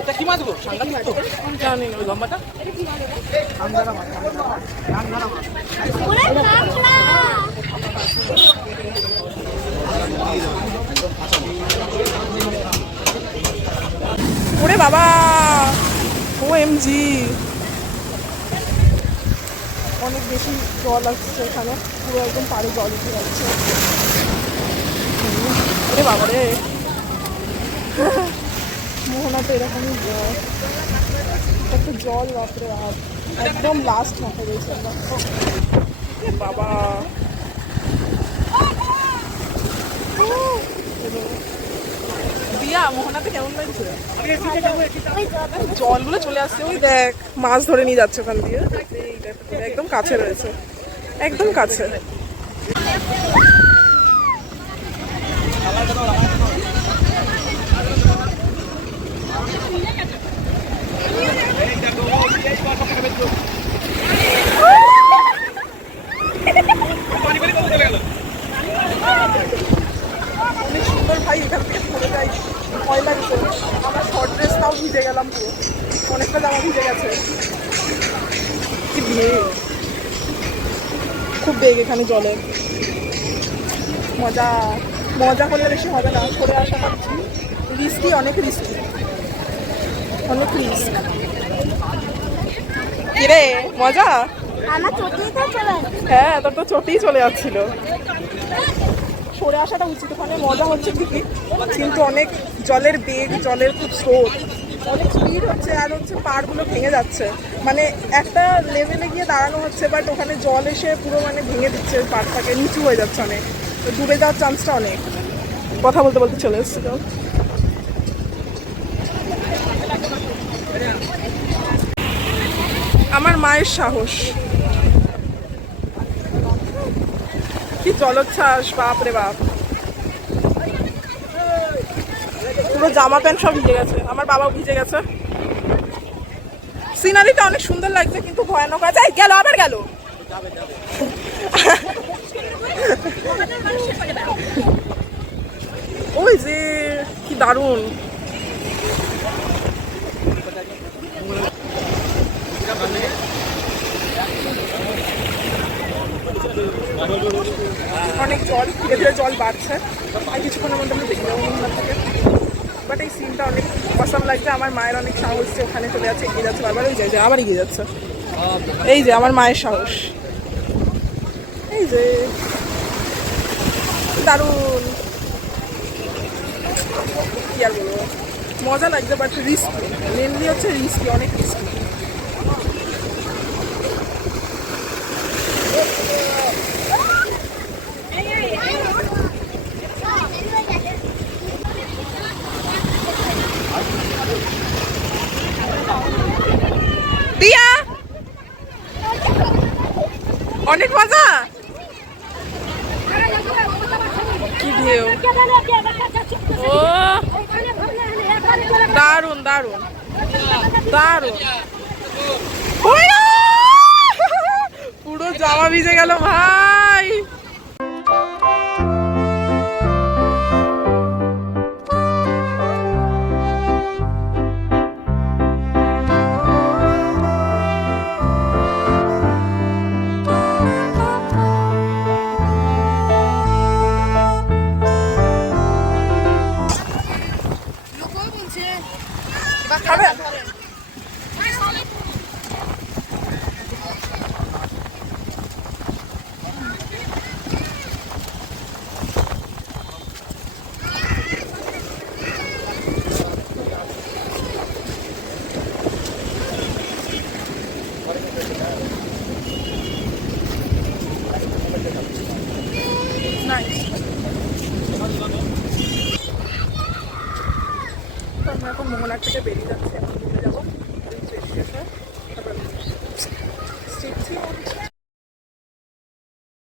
এটা কি মাছ গো? সাংঘাতিক তো। জানি না ওই লম্বাটা। আন্ধারা মাছ। আন্ধারা মাছ। ওরে কাঁকড়া। ওরে বাবা, ওএমজি, অনেক বেশি জল আসছে এখানে, পুরো একদম পাড়ে জল উঠে যাচ্ছে। ওরে বাবা রে, মোহনাতে এরকমই জল, একটু জল, বাপরে বাপ, একদম লাস্ট মাঠে রয়েছে আমরা। বাবা, দিয়া মোহনাতে কেমন লাগছে? জলগুলো চলে আসছে, ওই দেখ মাছ ধরে নিয়ে যাচ্ছে ওখান দিয়ে, একদম কাছে রয়েছে, একদম কাছে। অনেক সুন্দর ভাই, এখান থেকে পড়ে যাই, ভয় লাগছে। আমার শর্ট ড্রেসটাও ভিজে গেলাম পুরো, অনেকটা জামা ভিজে গেছে। কি বেগ, খুব বেগ এখানে জলের। মজা মজা করলে বেশি হবে না, সরে আসাটা রিস্কি, অনেক রিস্কি, অনেক রিস্ক। কিরে মজা? হ্যাঁ, তোর তো চটেই চলে যাচ্ছিল। সরে আসাটা উচিত, ওখানে মজা হচ্ছে ঠিকই, কিন্তু অনেক জলের বেগ, জলের খুব স্রোত, অনেক স্পিড হচ্ছে, আর হচ্ছে পাড়গুলো ভেঙে যাচ্ছে, মানে একটা লেভেলে গিয়ে দাঁড়ানো হচ্ছে, বাট ওখানে জল এসে পুরো মানে ভেঙে দিচ্ছে, পাড়টাকে নিচু হয়ে যাচ্ছে, অনেক ডুবে যাওয়ার চান্সটা অনেক। কথা বলতে বলতে চলে এসছে জল। আমার মায়ের সাহস, কি জলোচ্ছ্বাস, বাপ রে বাপ, পুরো জামা প্যান্ট সব ভিজে গেছে, আমার বাবাও ভিজে গেছে। সিনারিটা অনেক সুন্দর লাগছে, কিন্তু ভয়ানক আছে। গেল, আবার গেল। ওই যে কি দারুণ, অনেক জল, ধীরে ধীরে জল বাড়ছে, আর কিছুক্ষণের মধ্যে আমি দেখে যাবো মন্দির থেকে। বাট এই সিনটা অনেক পছন্দ লাগছে। আমার মায়ের অনেক সাহস, ওখানে চলে যাচ্ছে, এগিয়ে যাচ্ছে বারবার, ওই যে আবার এগিয়ে যাচ্ছে, এই যে আমার মায়ের সাহস, এই যে দারুণ। কি আর বলবো, মজা লাগছে, বাট রিস্কি, মেনলি হচ্ছে রিস্কি, অনেক রিস্কি। দিয়া, অনেক মজা, কি ঢেউ, ও দারুণ দারুণ দারুণ, পুরো জামা ভিজে গেল ভাই। খাবেন? আমরা এখন মোহনার থেকে বেরিয়ে যাচ্ছি।